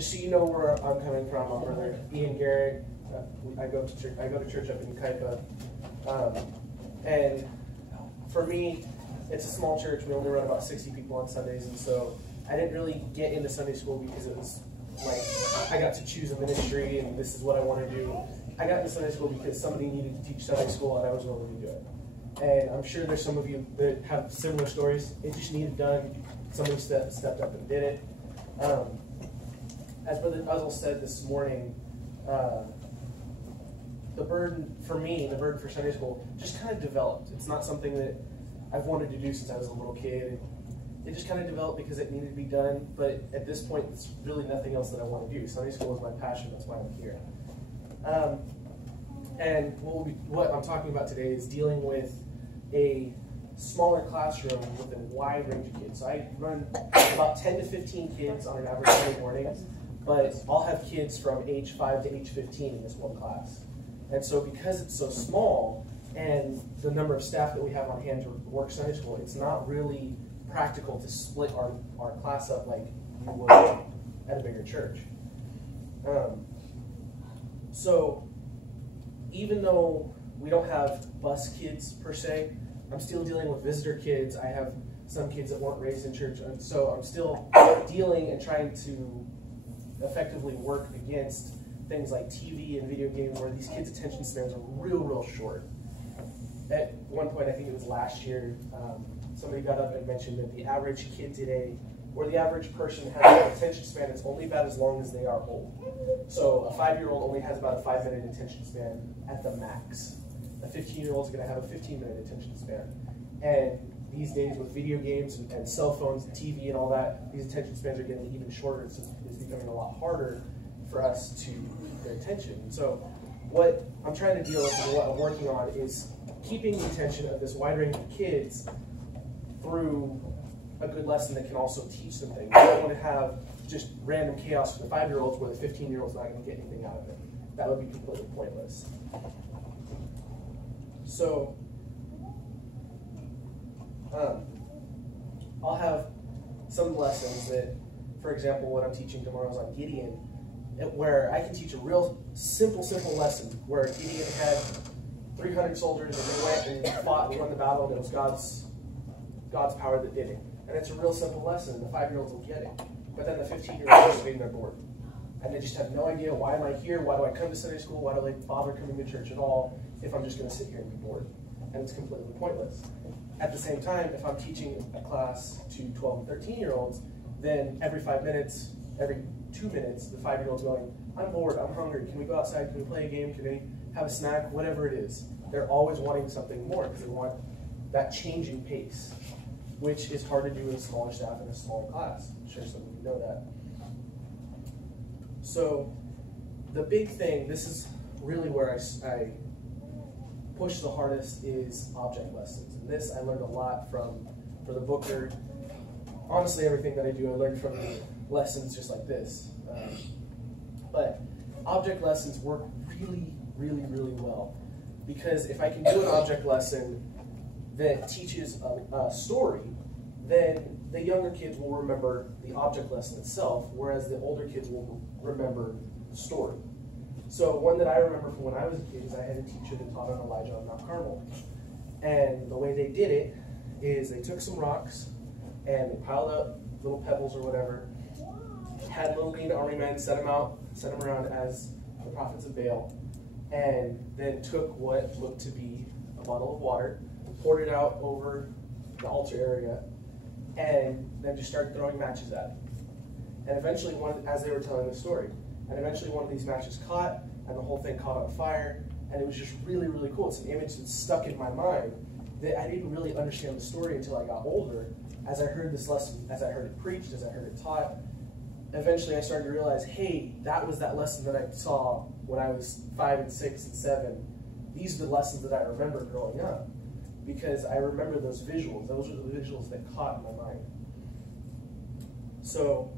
just so you know where I'm coming from, I'm brother Ian Garrett. I go to church up in Kaipa. And for me, it's a small church. We only run about 60 people on Sundays, and so I didn't really get into Sunday school because it was like I got to choose a ministry and this is what I want to do. I got into Sunday school because somebody needed to teach Sunday school and I was willing to do it. And I'm sure there's some of you that have similar stories. It just needed done. Somebody stepped up and did it. As Brother Uzzle said this morning, the burden for me, the burden for Sunday school, just kind of developed. It's not something that I've wanted to do since I was a little kid. It just kind of developed because it needed to be done, but at this point, it's really nothing else that I want to do. Sunday school is my passion, that's why I'm here. And what I'm talking about today is dealing with a smaller classroom with a wide range of kids. So I run about 10 to 15 kids on an average Sunday morning, but I'll have kids from age 5 to age 15 in this one class. And so because it's so small, and the number of staff that we have on hand to work Sunday school, it's not really practical to split our class up like you would at a bigger church. So even though we don't have bus kids per se, I'm still dealing with visitor kids. I have some kids that weren't raised in church, and so I'm still dealing and trying to effectively work against things like TV and video games where these kids' attention spans are real short. At one point, I think it was last year, somebody got up and mentioned that the average kid today, or the average person, has an attention span that's only about as long as they are old. So a 5-year-old only has about a 5-minute attention span at the max. A 15-year-old is going to have a 15-minute attention span. And these days with video games and cell phones and TV and all that, these attention spans are getting even shorter. So it's becoming a lot harder for us to keep their attention. So what I'm trying to deal with and what I'm working on is keeping the attention of this wide range of kids through a good lesson that can also teach them things. I don't want to have just random chaos for the 5-year-olds where the 15-year-old's not going to get anything out of it. That would be completely pointless. So I'll have some lessons that, for example, what I'm teaching tomorrow is on Gideon, where I can teach a real simple lesson where Gideon had 300 soldiers and they went and fought and won the battle, and it was God's power that did it. And it's a real simple lesson, and the 5-year-olds will get it. But then the 15-year-olds are sitting there bored. And they just have no idea, why am I here? Why do I come to Sunday school? Why do I bother coming to church at all if I'm just going to sit here and be bored? And it's completely pointless. At the same time, if I'm teaching a class to 12 and 13-year-olds, then every 5 minutes, every 2 minutes, the 5-year-old's going, I'm bored, I'm hungry, can we go outside, can we play a game, can we have a snack, whatever it is. They're always wanting something more because they want that changing pace, which is hard to do with a smaller staff in a smaller class. I'm sure some of you know that. So the big thing, this is really where I push the hardest, is object lessons. And this I learned a lot from the Booker. Honestly, everything that I do I learned from lessons just like this. But object lessons work really well, because if I can do an object lesson that teaches a story, then the younger kids will remember the object lesson itself, whereas the older kids will remember the story. So one that I remember from when I was a kid is I had a teacher that taught on Elijah on Mount Carmel. And the way they did it is they took some rocks and they piled up little pebbles or whatever, had little lean army men set them around as the prophets of Baal, and then took what looked to be a bottle of water, poured it out over the altar area, and then just started throwing matches at it. And eventually, as they were telling the story, and eventually one of these matches caught, and the whole thing caught on fire, and it was just really cool. It's an image that stuck in my mind that I didn't really understand the story until I got older. As I heard this lesson, as I heard it preached, as I heard it taught, eventually I started to realize, hey, that was that lesson that I saw when I was 5 and 6 and 7. These are the lessons that I remember growing up, because I remember those visuals. Those are the visuals that caught in my mind. So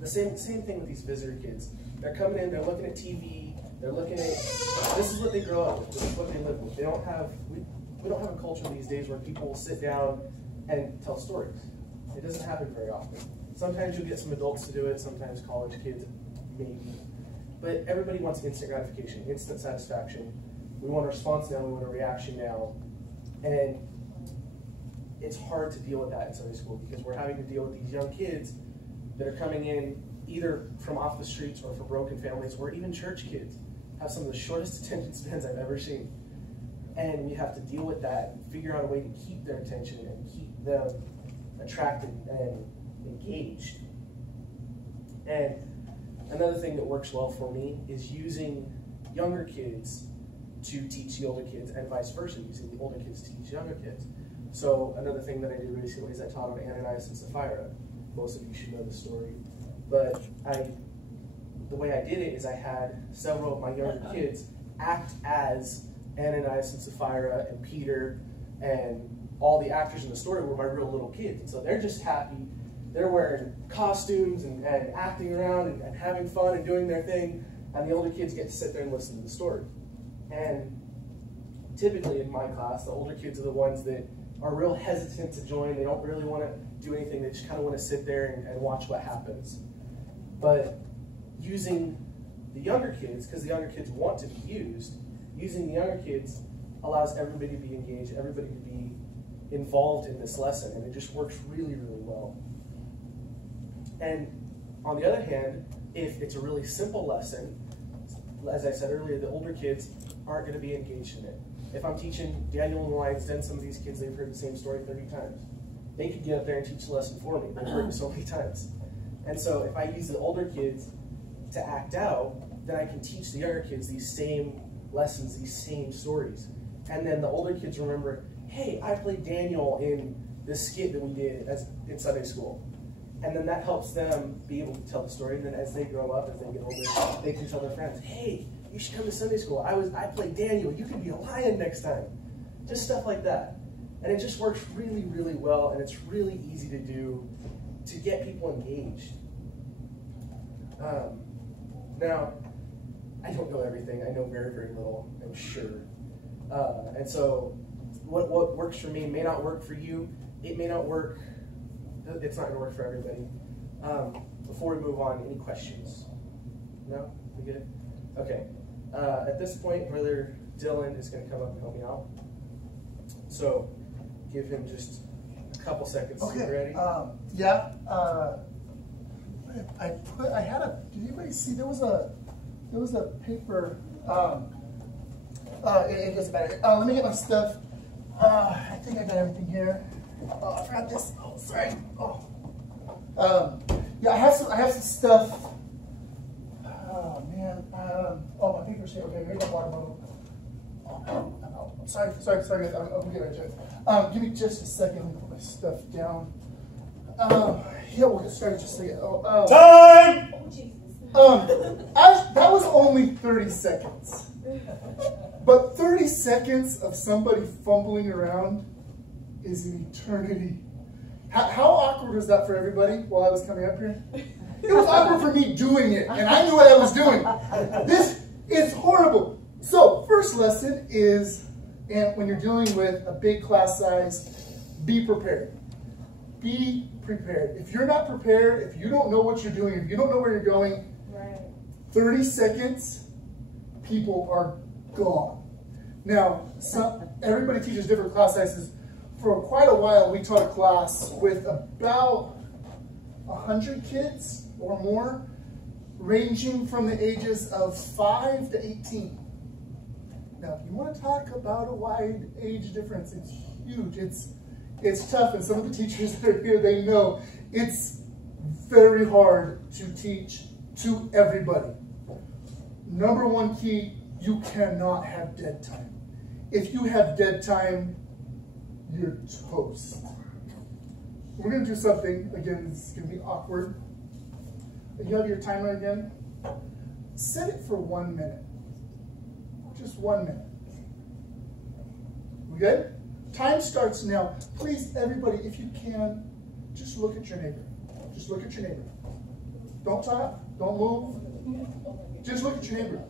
the same thing with these visitor kids. They're coming in, they're looking at TV, they're looking at, this is what they grow up with, this is what they live with. They don't have, we don't have a culture these days where people will sit down and tell stories. It doesn't happen very often. Sometimes you get some adults to do it, sometimes college kids, maybe. But everybody wants instant gratification, instant satisfaction. We want a response now, we want a reaction now. And it's hard to deal with that in Sunday school because we're having to deal with these young kids that are coming in either from off the streets or from broken families, or even church kids have some of the shortest attention spans I've ever seen. And we have to deal with that and figure out a way to keep their attention and keep them attracted and engaged. And another thing that works well for me is using younger kids to teach the older kids and vice versa, using the older kids to teach younger kids. So another thing that I did recently is I taught on Ananias and Sapphira. Most of you should know the story. But the way I did it is I had several of my younger kids act as Ananias and Sapphira and Peter, and all the actors in the story were my real little kids. And so they're just happy. They're wearing costumes and acting around and having fun and doing their thing. And the older kids get to sit there and listen to the story. And typically in my class, the older kids are the ones that are real hesitant to join. They don't really want to do anything. They just kind of want to sit there and watch what happens. But using the younger kids, because the younger kids want to be used, using the younger kids allows everybody to be engaged, everybody to be involved in this lesson, and it just works really, really well. And on the other hand, if it's a really simple lesson, as I said earlier, the older kids aren't going to be engaged in it. If I'm teaching Daniel and the Lion's Den, some of these kids, they've heard the same story 30 times. They could get up there and teach the lesson for me. They've heard it so many times. And so if I use the older kids to act out, then I can teach the younger kids these same lessons, these same stories. And then the older kids remember, hey, I played Daniel in this skit that we did in Sunday school. And then that helps them be able to tell the story. And then as they grow up, as they get older, they can tell their friends, hey, you should come to Sunday school. I played Daniel. You can be a lion next time. Just stuff like that. And it just works really, really well. And it's really easy to do to get people engaged. Now, I don't know everything. I know very, very little, I'm sure. And so what works for me may not work for you. It may not work. It's not going to work for everybody. Before we move on, any questions? No? We good? Okay. At this point, Brother Dillon is going to come up and help me out. So give him just a couple seconds to get ready. Yeah. I had a. Did anybody see? There was a paper. It doesn't matter. Let me get my stuff. I think I got everything here. Oh, I forgot this. Oh, sorry. Oh. Yeah, I have some stuff. Oh man. Oh, my paper's here. Okay, here's my water bottle. Oh, sorry, guys. I'll get right to it. Give me just a second. Let me put my stuff down. Yeah, we'll get started just a second. Time! That was only 30 seconds. But 30 seconds of somebody fumbling around is an eternity. How awkward was that for everybody while I was coming up here? It was awkward for me doing it, and I knew what I was doing. This is horrible. So, first lesson is, and when you're dealing with a big class size, be prepared. Be prepared. If you're not prepared, if you don't know what you're doing, if you don't know where you're going, 30 seconds, people are gone. Now, everybody teaches different class sizes. For quite a while, we taught a class with about 100 kids or more, ranging from the ages of 5 to 18. Now, if you want to talk about a wide age difference, it's huge. It's tough, and some of the teachers that are here, they know it's very hard to teach to everybody. Number one key, you cannot have dead time. If you have dead time, you're toast. We're going to do something, again, this is going to be awkward. You have your timer again. Set it for 1 minute. Just 1 minute. We good? Time starts now. Please, everybody, if you can, just look at your neighbor. Just look at your neighbor. Don't talk. Don't move. Just look at your neighbor.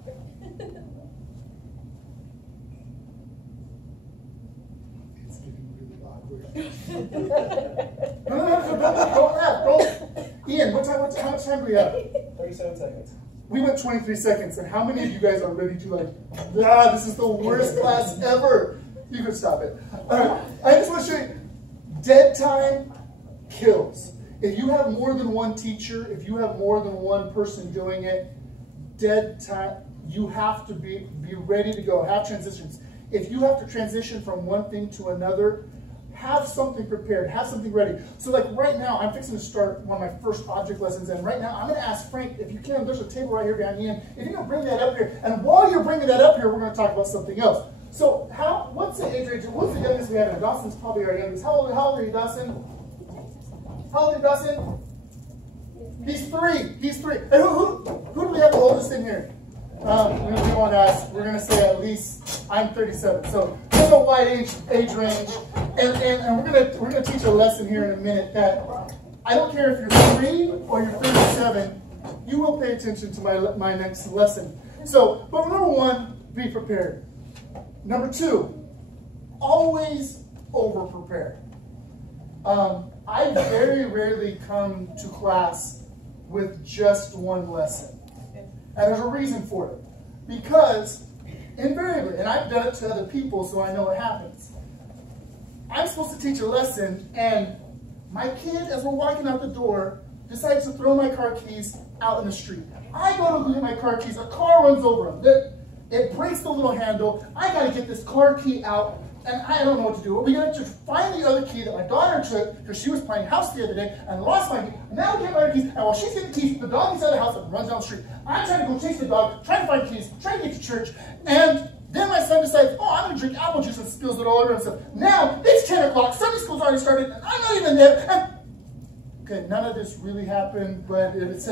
Don't laugh. Don't. Ian, how much time do we have? 37 seconds. We went 23 seconds, and how many of you guys are ready to this is the worst class ever? You can stop it. All right, I just want to show you, dead time kills. If you have more than one teacher, if you have more than one person doing it, dead time, you have to be ready to go, have transitions. If you have to transition from one thing to another, have something prepared, have something ready. So like right now, I'm fixing to start one of my first object lessons, and right now I'm going to ask Frank, if you can, there's a table right here behind Ian, if you can bring that up here, and while you're bringing that up here, we're going to talk about something else. So what's the age range? What's the youngest we have now? Dawson's probably our youngest. How old are you, Dawson? How old are you, Dawson? He's 3. He's 3. And who do we have the oldest in here? We won't ask. We're going to say at least I'm 37. So there's a wide age range, and we're gonna teach a lesson here in a minute that I don't care if you're 3 or you're 37, you will pay attention to my next lesson. So, but number 1, be prepared. Number 2, always over prepare. I very rarely come to class with just one lesson. And there's a reason for it. Because invariably, and I've done it to other people so I know what happens. I'm supposed to teach a lesson and my kid, as we're walking out the door, decides to throw my car keys out in the street. I go to get my car keys, a car runs over him. It breaks the little handle. I got to get this car key out, and I don't know what to do. We got to find the other key that my daughter took because she was playing house the other day and lost my key. Now we get my other keys, and while she's getting keys, the dog gets out of the house and runs down the street. I'm trying to go chase the dog, trying to find keys, trying to get to church, and then my son decides, oh, I'm going to drink apple juice, and spills it all over himself. Now it's 10 o'clock, Sunday school's already started, and I'm not even there. And okay, none of this really happened, but this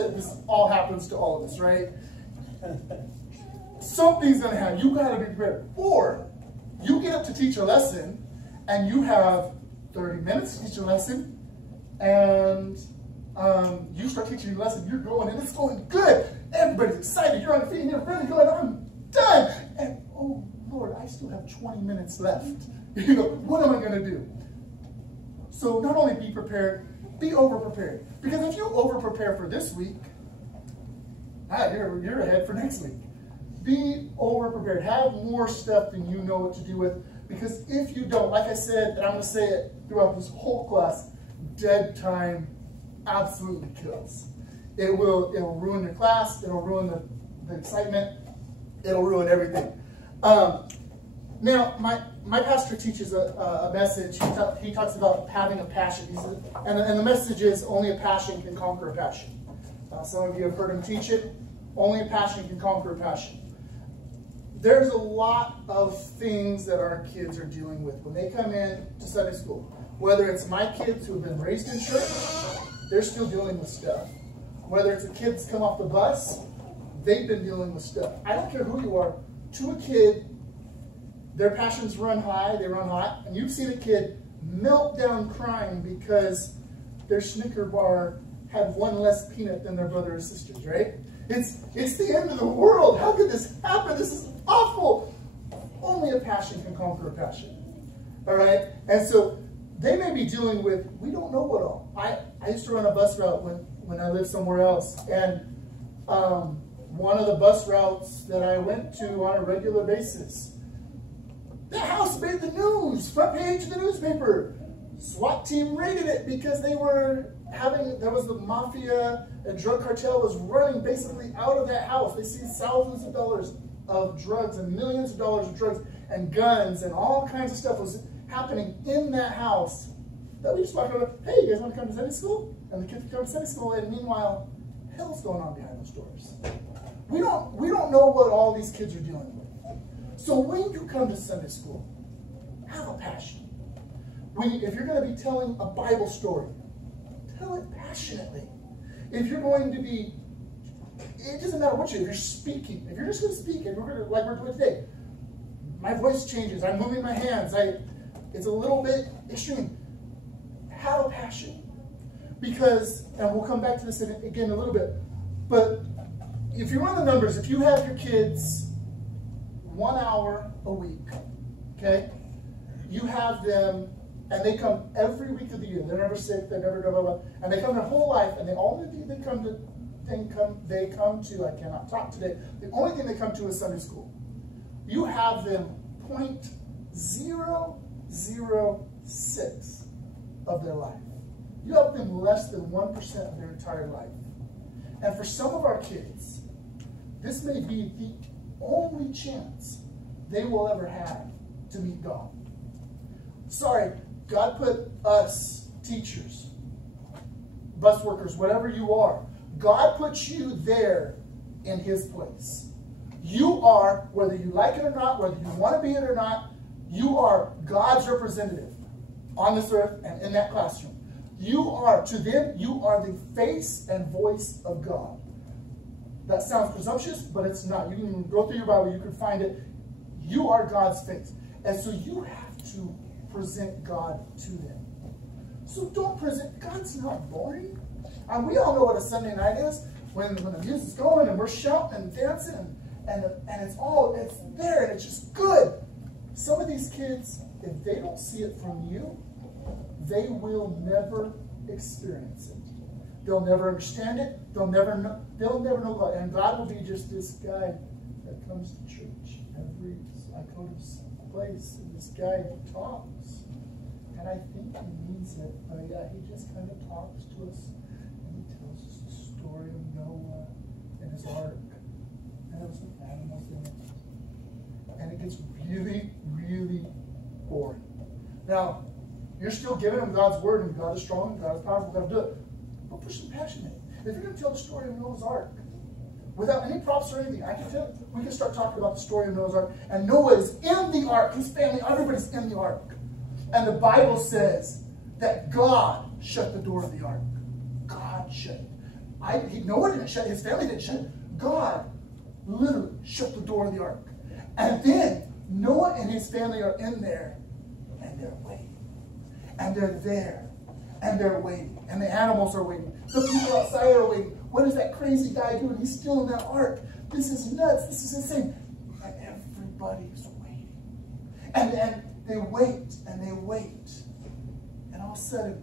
all happens to all of us, right? Something's going to happen. You got to be prepared. Or you get up to teach a lesson, and you have 30 minutes to teach a lesson, and you start teaching your lesson. You're going, and it's going good. Everybody's excited. You're on your feet, and you're ready to go, and I'm done. And oh Lord, I still have 20 minutes left. You know, what am I going to do? So not only be prepared, be over-prepared. Because if you over-prepare for this week, you're ahead for next week. Be over-prepared. Have more stuff than you know what to do with. Because if you don't, like I said, and I'm going to say it throughout this whole class, dead time absolutely kills. It'll ruin your class. It'll ruin the excitement. It'll ruin everything. Now, my pastor teaches a message. He talks about having a passion. And the message is, only a passion can conquer a passion. Some of you have heard him teach it. Only a passion can conquer a passion. There's a lot of things that our kids are dealing with when they come in to Sunday school. Whether it's my kids who have been raised in church, they're still dealing with stuff. Whether it's the kids come off the bus, they've been dealing with stuff. I don't care who you are. To a kid, their passions run high, they run hot, and you've seen a kid melt down crying because their Snicker bar had one less peanut than their brother or sisters, right? It's the end of the world. How could this happen? This is awful. Only a passion can conquer a passion. All right? And so they may be dealing with, we don't know what all. I used to run a bus route when I lived somewhere else. And one of the bus routes that I went to on a regular basis, the house made the news, front page of the newspaper. SWAT team raided it because there was the mafia and drug cartel was running basically out of that house. They seized thousands of dollars of drugs and millions of dollars of drugs and guns and all kinds of stuff was happening in that house. That we just walked over, hey, you guys want to come to Sunday school? And the kids come to Sunday school, and meanwhile, hell's going on behind those doors. We don't know what all these kids are dealing with. So when you come to Sunday school, have a passion. If you're going to be telling a Bible story, tell it passionately. If you're going to be, it doesn't matter what if you're speaking. If you're just going to speak, and we're going to, like we're doing today, my voice changes, I'm moving my hands, it's a little bit extreme. Have a passion. Because, and we'll come back to this again in a little bit, but if you run the numbers, if you have your kids 1 hour a week, okay, you have them And they come every week of the year. They're never sick. They're never blah, blah, blah. And they come their whole life, and the only thing they come to, I cannot talk today, the only thing they come to is Sunday school. You have them 0.006 of their life. You have them less than 1% of their entire life. And for some of our kids, this may be the only chance they will ever have to meet God. Sorry, God put us, teachers, bus workers, whatever you are, God put you there in His place. You are, whether you like it or not, whether you want to be it or not, you are God's representative on this earth and in that classroom. You are, to them, you are the face and voice of God. That sounds presumptuous, but it's not. You can go through your Bible, you can find it. You are God's face. And so you have to present God to them. So don't present, God's not boring. And we all know what a Sunday night is, when the music's going and we're shouting and dancing and it's there and it's just good. Some of these kids, if they don't see it from you, they will never experience it. They'll never understand it. They'll never know God. And God will be just this guy that comes to church every, I go to this place and this guy talks. And I think he means it. But yeah, he just kind of talks to us and he tells us the story of Noah and his ark. And there were some animals in it. And it gets really, really boring. Now, you're still giving them God's word, and God is strong, and God is powerful, God will do it. But put some passion in it. If you're going to tell the story of Noah's Ark, without any props or anything, I can tell, we can start talking about the story of Noah's Ark. And Noah is in the ark, his family, everybody's in the ark. And the Bible says that God shut the door of the ark. God shut it. Noah didn't shut it, his family didn't shut it. God literally shut the door of the ark. And then Noah and his family are in there, and they're waiting. And they're there, and they're waiting, and the animals are waiting. The people outside are waiting. What is that crazy guy doing? He's still in that ark. This is nuts. This is insane. And everybody's waiting. And they wait, and they wait. And all of a sudden,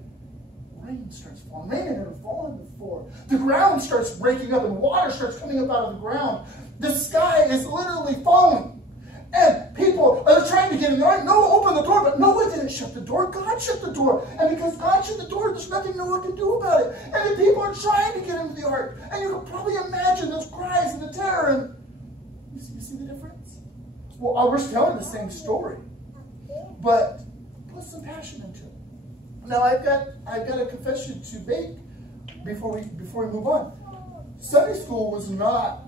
rain starts falling. Rain had never fallen before. The ground starts breaking up, and water starts coming up out of the ground. The sky is literally falling. And people are trying to get in there. Noah opened the door, but Noah didn't shut the door. God shut the door. And because God shut the door, there's nothing Noah can do about it. And the people are trying to get into the ark. And you can probably imagine those cries and the terror. And you see the difference? Well, we're telling the same story, but put some passion into it. Now, I've got a confession to make before we move on. Sunday school was not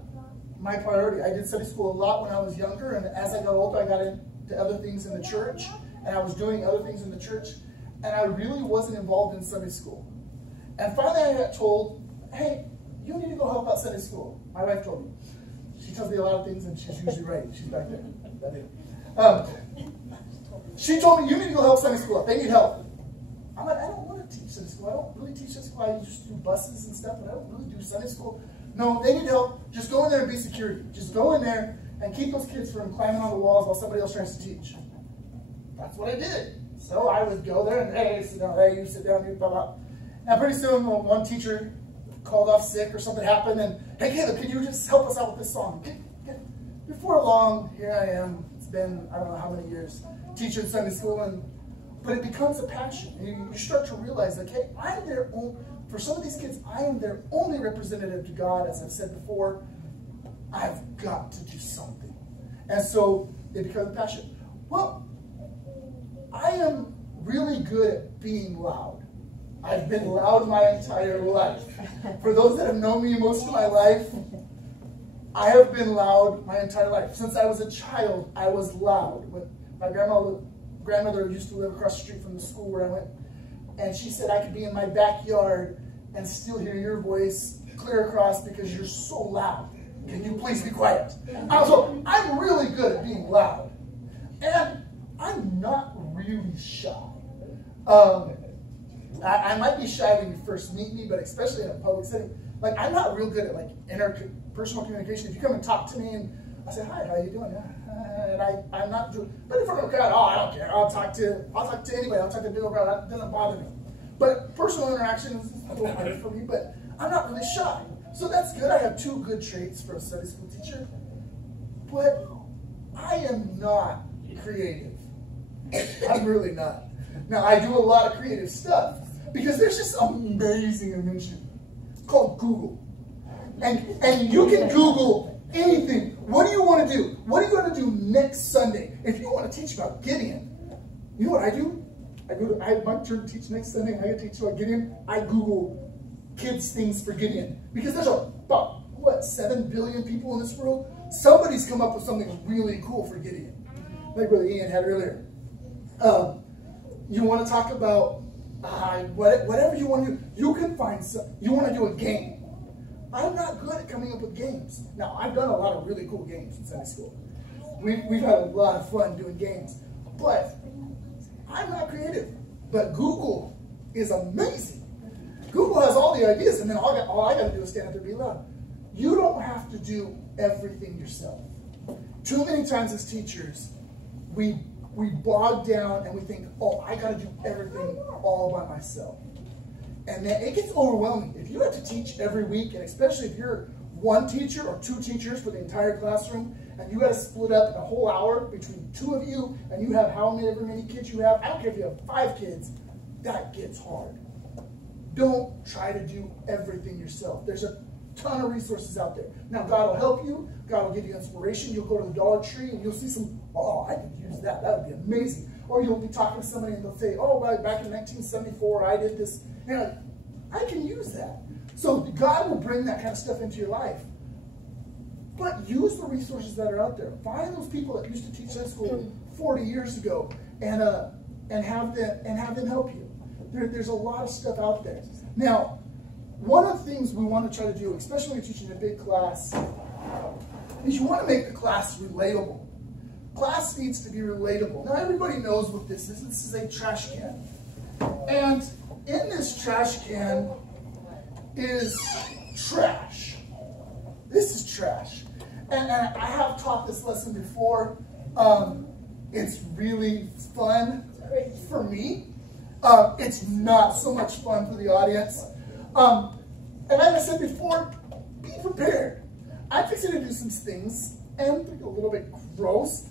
my priority. I did Sunday school a lot when I was younger, and as I got older, I got into other things in the church, and I was doing other things in the church, and I really wasn't involved in Sunday school. And finally, I got told, hey, you need to go help out Sunday school. My wife told me. She tells me a lot of things, and she's usually right. She's back there. She told me, you need to go help Sunday school. They need help. I'm like, I don't want to teach Sunday school. I don't really teach Sunday school. I just do buses and stuff, but I don't really do Sunday school. No, they need help. Just go in there and be security. Just go in there and keep those kids from climbing on the walls while somebody else tries to teach. That's what I did. So I would go there and, hey, sit down, hey, you sit down, you blah, blah. And pretty soon, one teacher called off sick or something happened, and, hey, Caleb, can you just help us out with this song? Before long, here I am. It's been, I don't know how many years, teaching Sunday school, but it becomes a passion. And you start to realize, like, hey, I'm their own. For some of these kids, I am their only representative to God. As I've said before, I've got to do something. And so it becomes a passion. Well, I am really good at being loud. I've been loud my entire life. For those that have known me most of my life, I have been loud my entire life. Since I was a child, I was loud. My grandmother used to live across the street from the school where I went. And she said I could be in my backyard and still hear your voice clear across because you're so loud. Can you please be quiet? So I'm really good at being loud. And I'm not really shy. I might be shy when you first meet me, but especially in a public setting. Like, I'm not real good at, like, interpersonal communication. If you come and talk to me and I say, hi, how you doing? And I'm not doing, but in front of a crowd, oh, I don't care. I'll talk to anybody. I'll talk to Dillon. That doesn't bother me. But personal interaction is a little harder for me, but I'm not really shy. So that's good. I have 2 good traits for a Sunday school teacher. But I am not creative. I'm really not. Now, I do a lot of creative stuff because there's this amazing invention called Google. And you can Google anything. What do you want to do? What are you going to do next Sunday? If you want to teach about Gideon, you know what I do? I have my turn to teach next Sunday. I get to teach about Gideon. I Google kids things for Gideon because there's about, what, 7 billion people in this world? Somebody's come up with something really cool for Gideon, like Brother Ian had earlier. You want to talk about whatever you want to do. You can find some. You want to do a game. I'm not good at coming up with games. Now, I've done a lot of really cool games in Sunday school. We've had a lot of fun doing games. But I'm not creative. But Google is amazing. Google has all the ideas, and then all I got to do is stand up and be loud. You don't have to do everything yourself. Too many times as teachers, we bog down and we think, oh, I got to do everything all by myself. And then it gets overwhelming. If you have to teach every week, and especially if you're 1 teacher or 2 teachers for the entire classroom, and you got to split up in a whole hour between 2 of you, and you have however many kids you have, I don't care if you have 5 kids, that gets hard. Don't try to do everything yourself. There's a ton of resources out there. Now, God will help you. God will give you inspiration. You'll go to the Dollar Tree, and you'll see some, oh, I could use that. That would be amazing. Or you'll be talking to somebody, and they'll say, oh, well, back in 1974, I did this. And you're like, I can use that. So God will bring that kind of stuff into your life. But use the resources that are out there. Find those people that used to teach Sunday school 40 years ago and have them help you. There's a lot of stuff out there. Now, one of the things we want to try to do, especially when you're teaching a big class, is you want to make the class relatable. Class needs to be relatable. Now, everybody knows what this is. This is a trash can. And in this trash can is trash. This is trash. And I have taught this lesson before. It's really fun for me. It's not so much fun for the audience. And like I said before, be prepared. I'm fixing to do some things, and they're a little bit gross.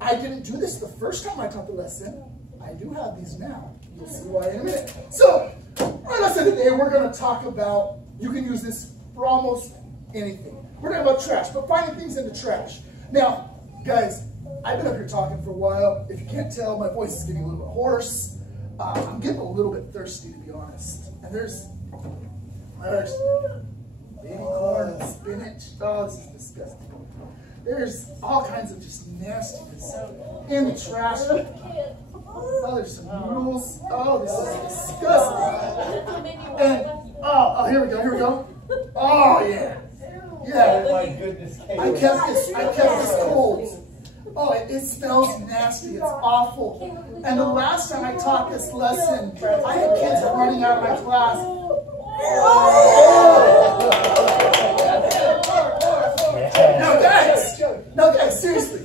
I didn't do this the first time I taught the lesson. I do have these now. You'll see why in a minute. So, our lesson today, we're going to talk about, you can use this for almost anything. We're talking about trash, but finding things in the trash. Now, guys, I've been up here talking for a while. If you can't tell, my voice is getting a little bit hoarse. I'm getting a little bit thirsty, to be honest. And there's baby corn and spinach. Oh, this is disgusting. There's all kinds of just nastiness in the trash. Oh, there's some noodles. Oh, this is disgusting. And, oh, here we go. Oh, yeah. Yeah. Oh, my goodness. I kept this cold. Oh, it smells nasty. It's awful. And the last time I taught this lesson, I had kids running out of my class. Now guys, seriously.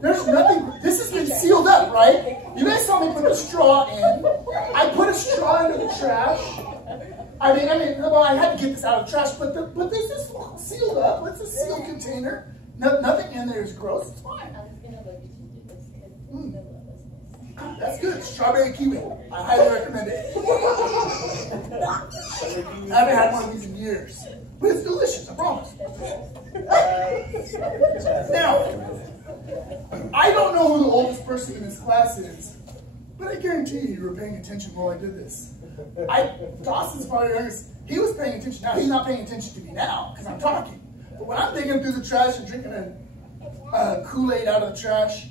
There's nothing, this has been sealed up, right? You guys saw me put a straw in. I put a straw into the trash. I mean, well, I had to get this out of the trash, but this is sealed up. It's a sealed container. Nothing in there is gross. It's fine. That's good. Strawberry kiwi. I highly recommend it. I haven't had one of these in years. But it's delicious, I promise. Now, I don't know who the oldest person in this class is, but I guarantee you were paying attention while I did this. Dawson's probably the youngest. He was paying attention. Now, he's not paying attention to me now because I'm talking. But when I'm digging through the trash and drinking a Kool-Aid out of the trash,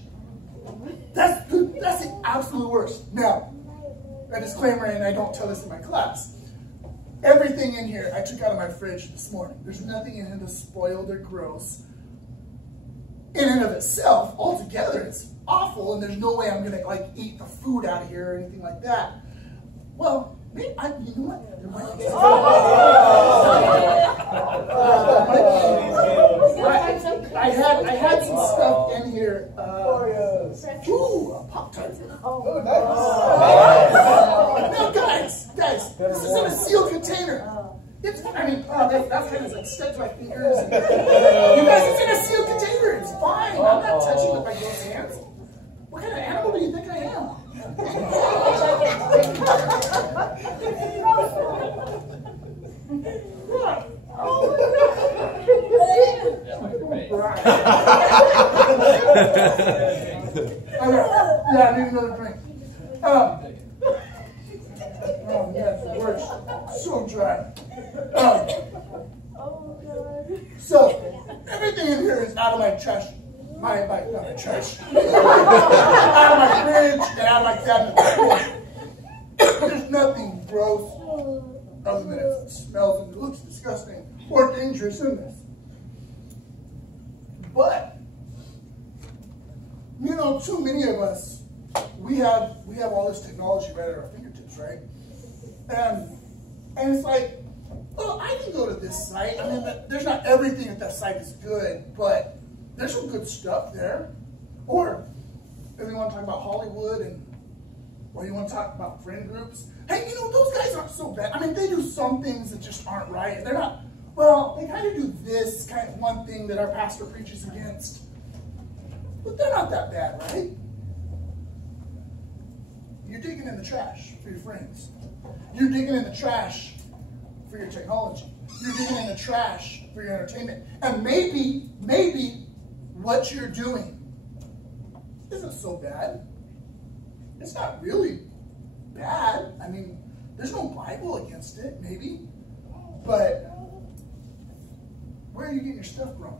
that's the absolute worst. Now, a disclaimer, and I don't tell this in my class. Everything in here I took out of my fridge this morning. There's nothing in here that's spoiled or gross. In and of itself, altogether, it's awful, and there's no way I'm gonna like eat the food out of here or anything like that. Well, maybe you know what? There might be I had some stuff in here. Ooh, a Pop-Tart. Oh, nice. No, guys, this is in a sealed container. It's, I mean, that's kind of like stuck to my fingers. You guys, it's in a sealed container. It's fine. I'm not touching it with my gross hands. What kind of animal do you think I am? Yeah, I need another drink. Oh, yeah, it's the worst. So dry. So, everything in here is out of my trash. Not my trash. Out of my fridge and out of my cabinet. There's nothing gross other than it smells and it looks disgusting or dangerous in this. But, you know, too many of us, we have all this technology right at our fingertips, right? And it's like, oh, I can go to this site. I mean, there's not everything at that site is good, but there's some good stuff there. Or if you want to talk about Hollywood or you want to talk about friend groups, hey, you know, those guys aren't so bad. I mean, they do some things that just aren't right. They're not, well, they kind of do this kind of one thing that our pastor preaches against. But they're not that bad, right? You're digging in the trash for your friends. You're digging in the trash for your technology. You're digging in the trash for your entertainment. And maybe what you're doing isn't so bad. It's not really bad. I mean, there's no Bible against it, maybe. But where are you getting your stuff from?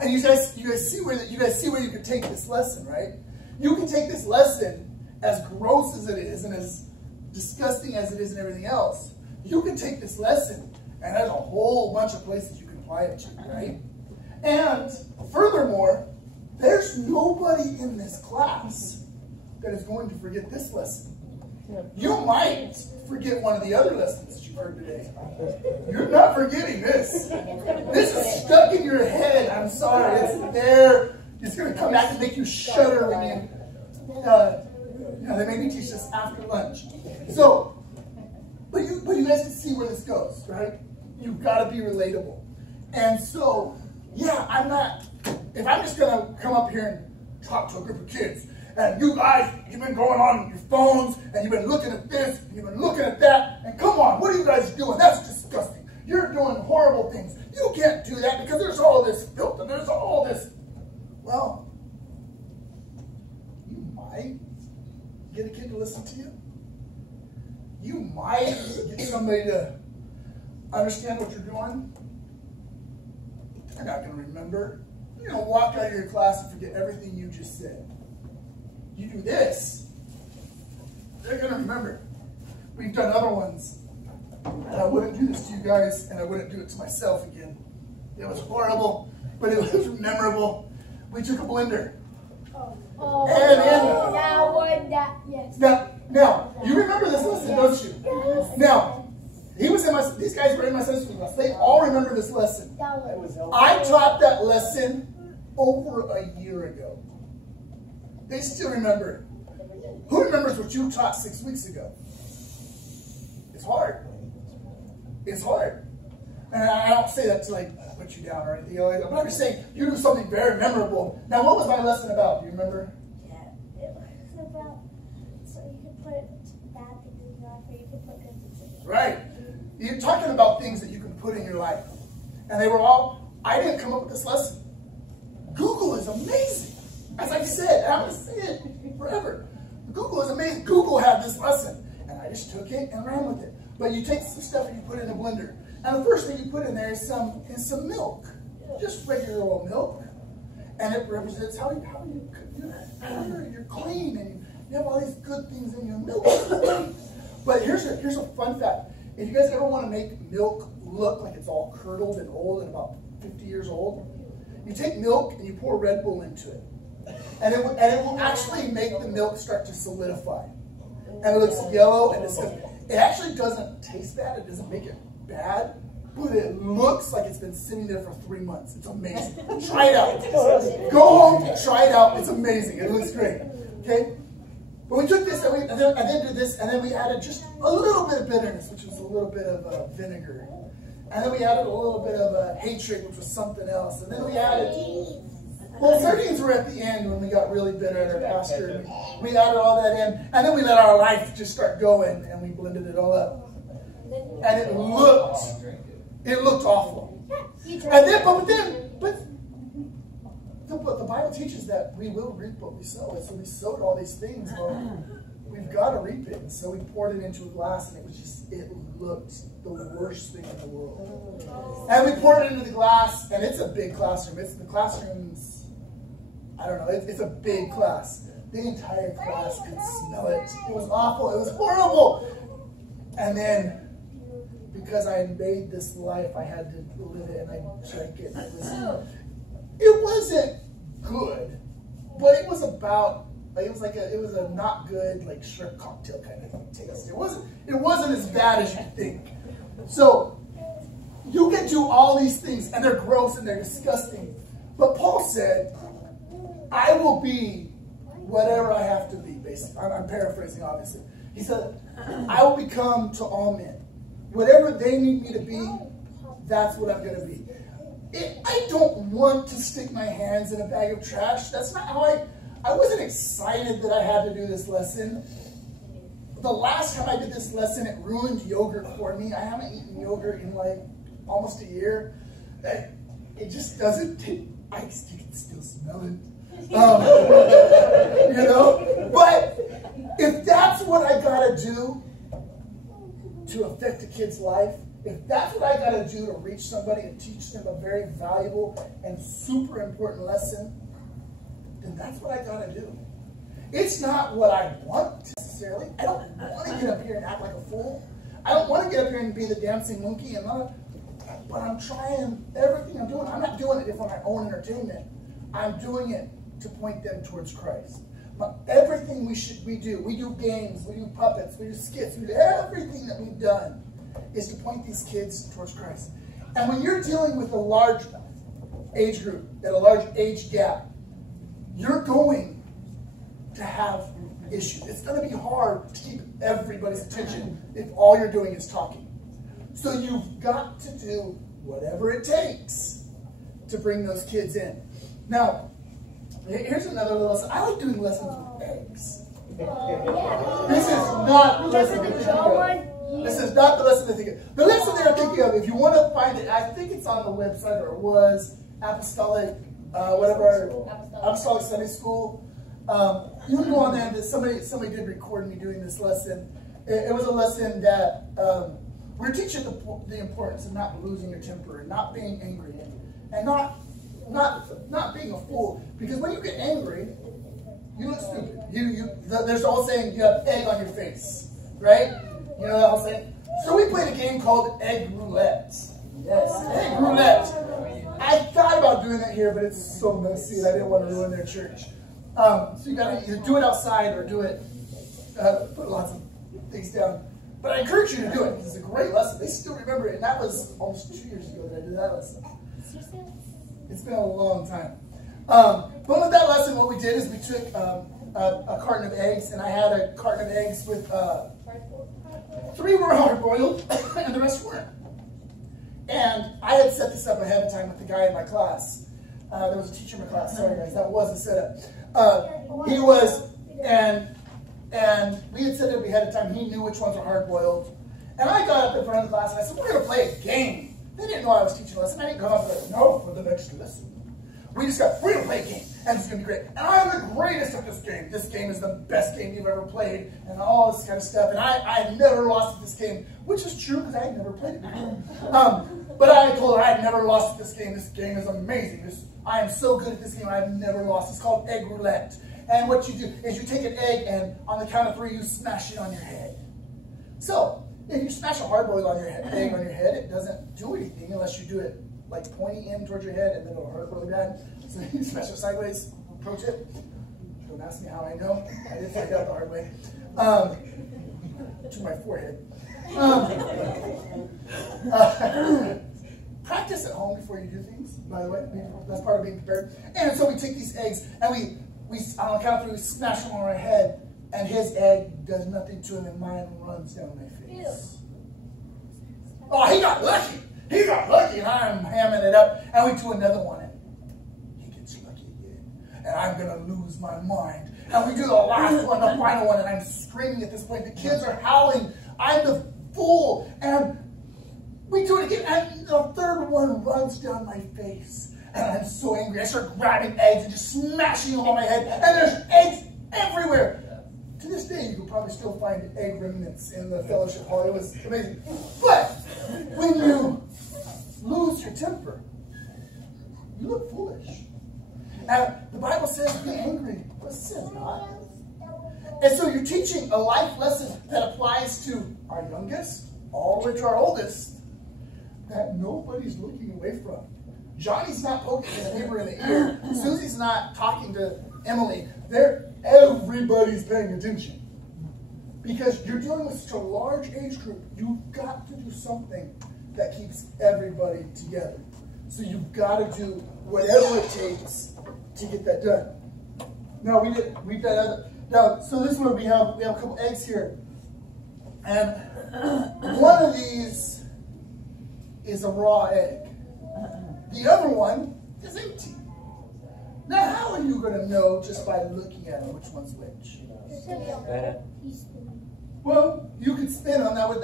And you guys see where you can take this lesson, right? You can take this lesson, as gross as it is and as disgusting as it is and everything else. You can take this lesson, and there's a whole bunch of places you can apply it to, right? And furthermore, there's nobody in this class that is going to forget this lesson. You might forget one of the other lessons that you've heard today. You're not forgetting this. This is stuck in your head. I'm sorry. It's there. It's going to come back and make you shudder when you... they maybe teach this after lunch. So, but you guys can see where this goes, right? You've got to be relatable. And so, yeah, if I'm just going to come up here and talk to a group of kids, and you guys, you've been going on your phones, and you've been looking at this, and you've been looking at that, and come on, what are you guys doing? That's disgusting. You're doing horrible things. You can't do that because there's all this filth, and there's all this. Well, you might get a kid to listen to you. You might get somebody to understand what you're doing. They're not going to remember. You're going to walk out of your class and forget everything you just said. You do this, they're going to remember. We've done other ones, and I wouldn't do this to you guys, and I wouldn't do it to myself again. It was horrible, but it was memorable. We took a blender. Now, you remember this lesson, don't you? Yes. Now, these guys were in my Sunday school class. They all remember this lesson. I taught that lesson over a year ago. They still remember it. Who remembers what you taught 6 weeks ago? It's hard. It's hard. And I don't say that to like put you down or anything. But I'm just saying, you do something very memorable. Now, what was my lesson about? Do you remember? Yeah, it was about, so you could put bad things in your life, or you could put good things in your life. Right. You're talking about things that you can put in your life. And they were all, I didn't come up with this lesson. Google is amazing. As I've said, and I'm going to say it forever. Google is amazing. Google had this lesson. And I just took it and ran with it. But you take some stuff and you put it in a blender. And the first thing you put in there is some milk. Just regular old milk. And it represents how you're clean and you have all these good things in your milk. But here's a fun fact. If you guys ever want to make milk look like it's all curdled and old and about 50 years old, you take milk and you pour Red Bull into it. And it will actually make the milk start to solidify. And it looks yellow and disgusting. It actually doesn't taste bad. It doesn't make it bad. but it looks like it's been sitting there for 3 months. It's amazing. Try it out. Go home, try it out. It's amazing. It looks great. Okay? But we took this and then did this, and then we added just a little bit of bitterness, which was a little bit of vinegar. And then we added a little bit of hatred, which was something else. And then we added, well, sardines were at the end when we got really bitter at our pastor. And we added all that in, and then we let our life just start going, and we blended it all up. And it looked awful. And then, but the Bible teaches that we will reap what we sow. And so we sowed all these things. Well, we've got to reap it. And so we poured it into a glass, and it looked the worst thing in the world. And we poured it into the glass, and it's a big classroom. The classroom's, I don't know, it's a big class. The entire class could smell it. It was awful. It was horrible. And then, because I had made this life, I had to live it, and I drank it. It wasn't good, but it was about, it was a not good, like, shrimp cocktail kind of taste. It wasn't as bad as you think. So you can do all these things, and they're gross and they're disgusting. But Paul said, I will be whatever I have to be, basically. I'm paraphrasing, obviously. He said, I will become to all men. Whatever they need me to be, that's what I'm going to be. I don't want to stick my hands in a bag of trash. That's not how I wasn't excited that I had to do this lesson. The last time I did this lesson, it ruined yogurt for me. I haven't eaten yogurt in like almost a year. It just doesn't take, you can still smell it. You know? But if that's what I gotta do to affect a kid's life, if that's what I gotta do to reach somebody and teach them a very valuable and super important lesson, then that's what I gotta do. It's not what I want necessarily. I don't want to get up here and act like a fool. I don't want to get up here and be the dancing monkey but I'm trying everything I'm doing. I'm not doing it for my own entertainment. I'm doing it to point them towards Christ. But everything we do games, we do puppets, we do skits, we do everything that we've done is to point these kids towards Christ. And when you're dealing with a large age group, at a large age gap, you're going to have issues. It's going to be hard to keep everybody's attention if all you're doing is talking. So you've got to do whatever it takes to bring those kids in. Now, here's another little lesson. I like doing lessons with eggs. This is not the lesson they're thinking of. This is not the lesson they're thinking of. The lesson they're thinking of, if you want to find it, I think it's on the website, or it was Apostolic, Apostolic Sunday School. You can go on there, and somebody did record me doing this lesson. It was a lesson that we're teaching the importance of not losing your temper and not being angry and not being a fool. Because when you get angry, you look stupid. There's the whole saying, you have egg on your face, right? You know that whole saying? So we played a game called Egg Roulette. Yes, Egg Roulette. I thought about doing that here, but it's so messy and I didn't want to ruin their church. So you gotta either do it outside or do it, put lots of things down. But I encourage you to do it because it's a great lesson. They still remember it, and that was almost 2 years ago that I did that lesson. It's been a long time. But with that lesson, what we did is we took a carton of eggs, and I had a carton of eggs with 3 were hard-boiled, and the rest weren't. And I had set this up ahead of time with the guy in my class. There was a teacher in my class. Sorry, guys, that wasn't set up. And we had set it up ahead of time. He knew which ones were hard-boiled. And I got up in front of the class, and I said, we're going to play a game. They didn't know I was teaching a lesson. I didn't come up and say, no, for the next lesson. We're going to play a game, and it's going to be great. And I'm the greatest at this game. This game is the best game you've ever played, and all this kind of stuff. And I had never lost at this game, which is true because I had never played it before. But I told her I had never lost at this game. This game is amazing. I am so good at this game, I've never lost. It's called Egg Roulette. And what you do is you take an egg, and on the count of 3, you smash it on your head. So, if you smash a hard-boiled egg on your head, it doesn't do anything unless you do it like pointing in towards your head, and then it'll hurt really bad. So you smash it sideways. Pro tip. Don't ask me how I know. I did find out the hard way. To my forehead. practice at home before you do things, by the way. That's part of being prepared. And so we take these eggs and we on the count of 3, we smash them on our head, and his egg does nothing to him, and mine runs down my face. Ew. Oh, he got lucky. He got lucky, and I'm hamming it up. And we do another one, and he gets lucky again. And I'm going to lose my mind. And we do the last one, the final one, and I'm screaming at this point. The kids are howling. I'm the fool. And we do it again, and the third one runs down my face. And I'm so angry. I start grabbing eggs and just smashing them on my head. And there's eggs everywhere. To this day, you can probably still find egg remnants in the Fellowship Hall. It was amazing. But when you lose your temper, you look foolish. And the Bible says, be angry, but sin not. And so you're teaching a life lesson that applies to our youngest, all the way to our oldest, that nobody's looking away from. Johnny's not poking his neighbor in the ear. Susie's not talking to Emily. Everybody's paying attention. Because you're dealing with such a large age group, you've got to do something that keeps everybody together. So you've got to do whatever it takes to get that done. Now we've done other. Now, so this one we have a couple eggs here. And one of these is a raw egg. The other one is empty. Now, how are you going to know just by looking at them which one's which? Well, you could spin on that would,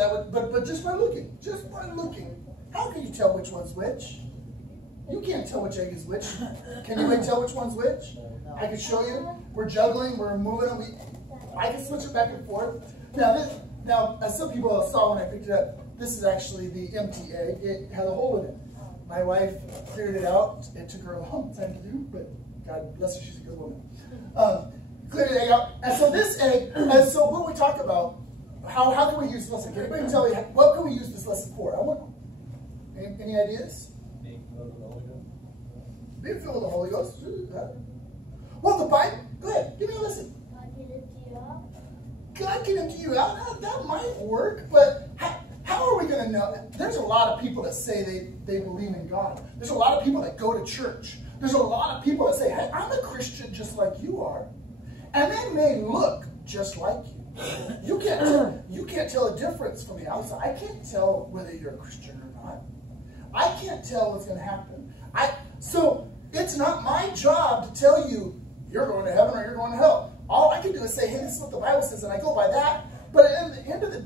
but just by looking, how can you tell which one's which? You can't tell which egg is which. Can you tell which one's which? I can show you. We're juggling, we're moving them. I can switch it back and forth. Now, as some people saw when I picked it up, this is actually the empty egg. It had a hole in it. My wife cleared it out. It took her a long time to do, but God bless her, she's a good woman. Cleared the egg out. And so this egg, and so when we talk about how can we use this lesson? Can anybody tell me, what can we use this lesson for? Any ideas? Being filled with the Holy Ghost. Being filled with the Holy Ghost. Well, the Bible, go ahead, give me a listen. God can empty you out. That might work, but how are we going to know? There's a lot of people that say they believe in God. There's a lot of people that go to church. There's a lot of people that say, hey, I'm a Christian just like you are. And they may look just like you. You can't tell a difference from the outside. I can't tell whether you're a Christian or not. I can't tell what's going to happen. So it's not my job to tell you you're going to heaven or you're going to hell. All I can do is say, hey, this is what the Bible says, and I go by that. But at the end of the day,